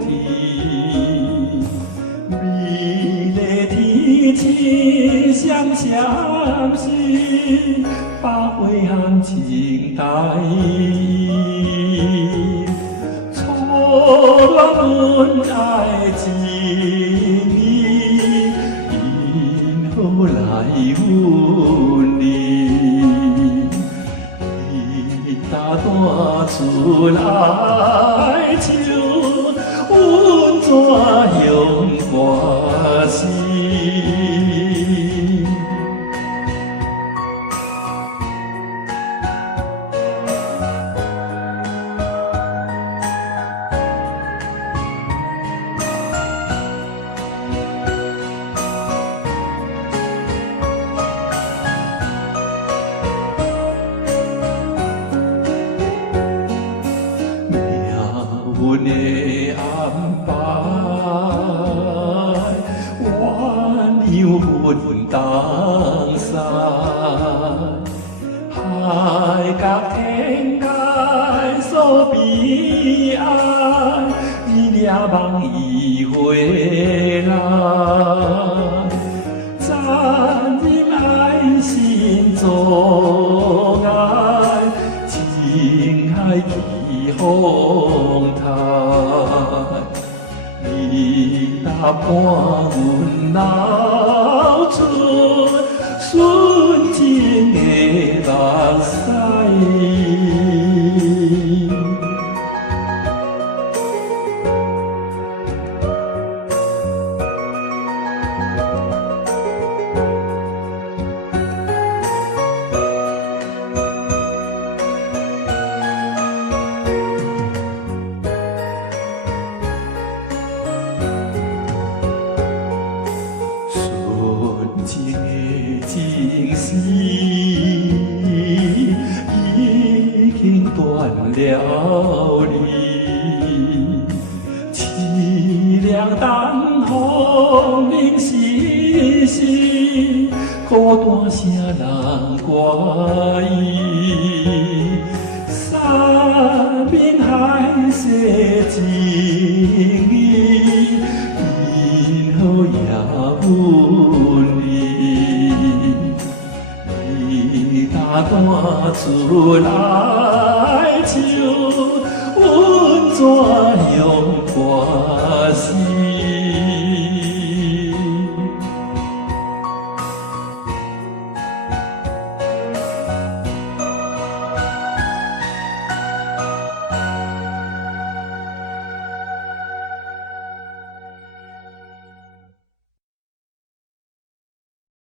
天。美丽天气双相思，百花香情带意。错乱恩爱情意，因何来分离？大弹出来笑，阮怎样歌声？阮的安排，鸳鸯分东西，海角天涯所悲哀，日夜梦伊回来，残忍爱心阻碍，情海起风台，你答伴阮流出纯情的目屎。情的情丝已经断了离，凄凉等风铃时时，孤单声人怪异，三面海誓情意，因何也分离？你打弹出来笑，阮怎样歌声？